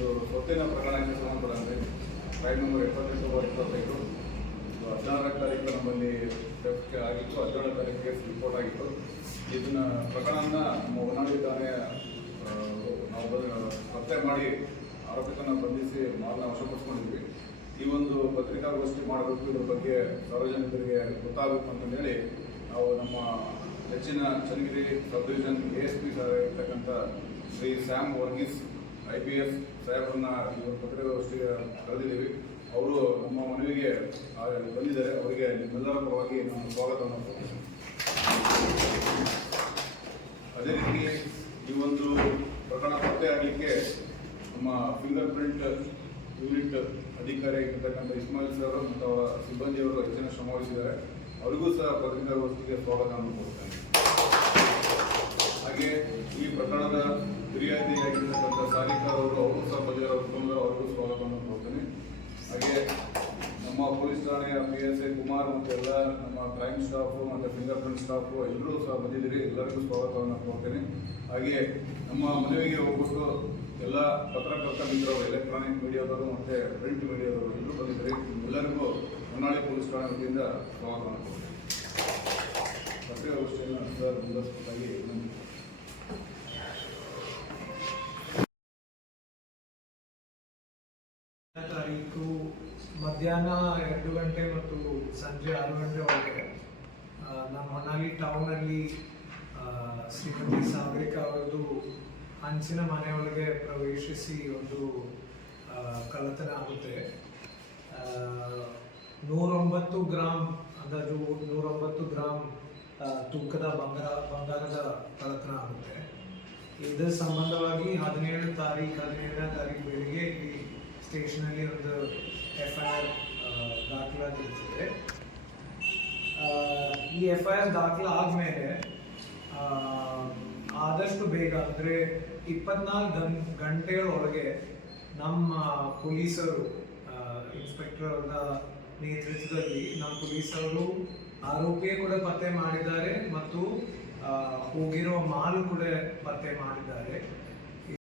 ಹತ್ತಿನ ಪ್ರಕರಣಕ್ಕೆ ಸಂಬಂಧಪಟ್ಟಂತೆ ಫೈಲ್ ನಂಬರ್ ಎಪ್ಪತ್ತೆಂಟು ಬಾರ್ ಇಪ್ಪತ್ತೈದು. ಹದಿನಾರನೇ ತಾರೀಕು ನಮ್ಮಲ್ಲಿ ಆಗಿತ್ತು, ಹದಿನೇಳನೇ ತಾರೀಕು ಕೇಸ್ ರಿಪೋರ್ಟ್ ಆಗಿತ್ತು. ಇದನ್ನ ಪ್ರಕರಣನ ನಮ್ಮ ಹೊನ್ನಾಳಿ ಠಾಣೆ ನಾವು ಪತ್ತೆ ಮಾಡಿ ಆರೋಪಿತನ ಬಂಧಿಸಿ ಮಾಲನ್ನ ವಶಪಡಿಸ್ಕೊಂಡಿದ್ವಿ. ಈ ಒಂದು ಪತ್ರಿಕಾಗೋಷ್ಠಿ ಮಾಡಬೇಕು ಇದ್ರ ಬಗ್ಗೆ ಸಾರ್ವಜನಿಕರಿಗೆ ಗೊತ್ತಾಗಬೇಕು ಅಂತ ಹೇಳಿ ನಾವು ನಮ್ಮ ಹೆಚ್ಚಿನ Channagiri sub division A S P sir ಇರ್ತಕ್ಕಂಥ Shri Sam Varghese I P S ಸಾಹೇಬರನ್ನ ಈ ಒಂದು ಪತ್ರಿಕಾಗೋಷ್ಠಿಗೆ ಕರೆದಿದ್ದೀವಿ. ಅವರು ನಮ್ಮ ಮನವಿಗೆ ಬಂದಿದ್ದಾರೆ. ಅವರಿಗೆ ನಿಮ್ಮೆಲ್ಲರ ಪರವಾಗಿ ನಾನು ಸ್ವಾಗತವನ್ನು ಕೋರುತ್ತೇನೆ. ಅದೇ ರೀತಿ ಈ ಒಂದು ಪ್ರಕರಣ ಪತ್ತೆ ಆಗಲಿಕ್ಕೆ ನಮ್ಮ ಫಿಂಗರ್ ಪ್ರಿಂಟ್ ಯೂನಿಟ್ ಅಧಿಕಾರಿಯಾಗಿರ್ತಕ್ಕಂಥ ಇಸ್ಮಾಯಿಲ್ ಸರ್ ಮತ್ತು ಅವರ ಸಿಬ್ಬಂದಿಯವರು ಹೆಚ್ಚಿನ ಶ್ರಮವಹಿಸಿದ್ದಾರೆ ಅವರಿಗೂ ಸಹ ಪತ್ರಿಕಾಗೋಷ್ಠಿಗೆ ಸ್ವಾಗತವನ್ನು ಕೋರುತ್ತೇನೆ. ಹಾಗೆ ಈ ಪ್ರಕರಣದ ಫಿರ್ಯಾದಿಯಾಗಿರ್ತಕ್ಕಂಥ ಸಾರಿಕಾ ಅವರು ಅವರು ಸಹ ಬದಿಯವರ ಕುಟುಂಬದ ಅವರಿಗೂ ಸ್ವಾಗತವನ್ನು ಕೊಡ್ತೇನೆ. ಹಾಗೆ ನಮ್ಮ ಪೊಲೀಸ್ ಠಾಣೆಯ ಪಿ ಎಸ್ ಐ ಕುಮಾರ್ ಮತ್ತು ಎಲ್ಲ ನಮ್ಮ ಕ್ರೈಮ್ ಸ್ಟಾಫು ಮತ್ತು ಫಿಂಗರ್ ಪ್ರಿಂಟ್ ಸ್ಟಾಫು ಎಲ್ಲರೂ ಸಹ ಬಂದಿದ್ದೀರಿ. ಎಲ್ಲರಿಗೂ ಸ್ವಾಗತವನ್ನು ಕೊಡ್ತೇನೆ. ಹಾಗೆ ನಮ್ಮ ಮನವಿಗೆ ಹೋಗ್ಬಿಟ್ಟು ಎಲ್ಲ ಪತ್ರಕರ್ತ ಮಿತ್ರರು ಎಲೆಕ್ಟ್ರಾನಿಕ್ ಮೀಡಿಯಾದವರು ಮತ್ತು ಪ್ರಿಂಟ್ ಮೀಡಿಯಾದವರು ಎಲ್ಲರೂ ಬಂದಿದ್ದೀರಿ. ಎಲ್ಲರಿಗೂ ಹೊನ್ನಾಳಿ ಪೊಲೀಸ್ ಠಾಣೆ ವತಿಯಿಂದ ಸ್ವಾಗತವನ್ನು ಕೊಡ್ತೇನೆ. ಪತ್ರಿಕಾಗೋಷ್ಠಿಯನ್ನು ಸರ್ ಮುಂದುವರಿಸಬೇಕಾಗಿ ತಾರೀಕು ಮಧ್ಯಾಹ್ನ ಎರಡು ಗಂಟೆ ಮತ್ತು ಸಂಜೆ ಆರು ಗಂಟೆ ಒಳಗೆ ನಮ್ಮ ಮನಾಲಿ ಟೌನಲ್ಲಿ ಶ್ರೀಮತಿ ಸಾಗರಿಕಾ ಅವರದು ಹಂಚಿನ ಮನೆಯೊಳಗೆ ಪ್ರವೇಶಿಸಿ ಒಂದು ಕಳ್ಳತನ ಆಗುತ್ತೆ. ನೂರೊಂಬತ್ತು ಗ್ರಾಮ್ ಅಂದಾಜು ನೂರೊಂಬತ್ತು ಗ್ರಾಮ್ ತೂಕದ ಬಂಗಾರ, ಬಂಗಾರದ ಕಳ್ಳತನ ಆಗುತ್ತೆ. ಇದರ ಸಂಬಂಧವಾಗಿ ಹದಿನೇಳು ತಾರೀಕು ಇಲ್ಲಿ ಸ್ಟೇಷನಲ್ಲಿ ಒಂದು ಎಫ್ ಐ ಆರ್ ದಾಖಲಾಗಿರ್ತದೆ ಈ ಎಫ್ ಐ ಆರ್ ದಾಖಲಾದ್ಮೇಲೆ ಆ, ಆದಷ್ಟು ಬೇಗ ಅಂದರೆ ಇಪ್ಪತ್ನಾಲ್ಕು ಗಂ ಗಂಟೆಗಳೊಳಗೆ ನಮ್ಮ ಪೊಲೀಸರು ಇನ್ಸ್ಪೆಕ್ಟರ್ ಅವರ ನೇತೃತ್ವದಲ್ಲಿ ನಮ್ಮ ಪೊಲೀಸರು ಆರೋಪಿಯ ಕೂಡ ಪತ್ತೆ ಮಾಡಿದ್ದಾರೆ ಮತ್ತು ಹೋಗಿರೋ ಮಾಲು ಕೂಡ ಪತ್ತೆ ಮಾಡಿದ್ದಾರೆ.